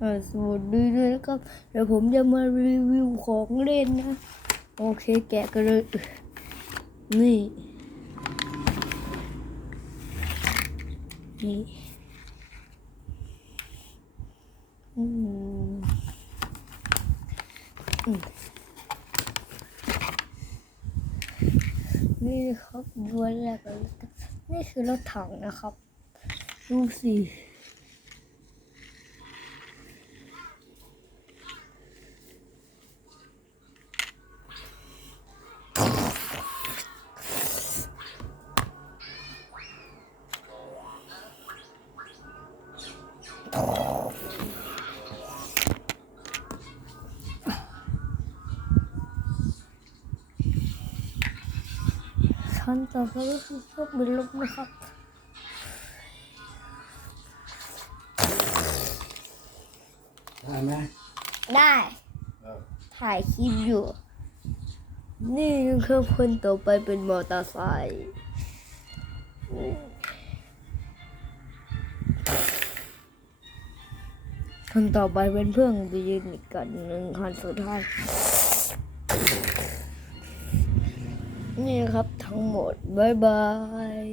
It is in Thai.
สวัสดีด้วยนะครับเดี๋ยวผมจะมารีวิวของเล่นนะ โอเคแกะกันเลย นี่ นี่อืมอืมนี่ครับด้วนแรกเลยนะครับนี่คือรถถังนะครับ ดูสิ ขั้นต่อไปก็คือเครื่องบินลบนะครับได้ไหมได้ถ่ายคลิปอยู่ นี่นะครับคนต่อไปเป็นมอเตอร์ไซค์คนต่อไปเป็นเพื่อนจะยืนอีกกันหนึ่งคันสุดท้าย นี่ครับทั้งหมด บ๊ายบาย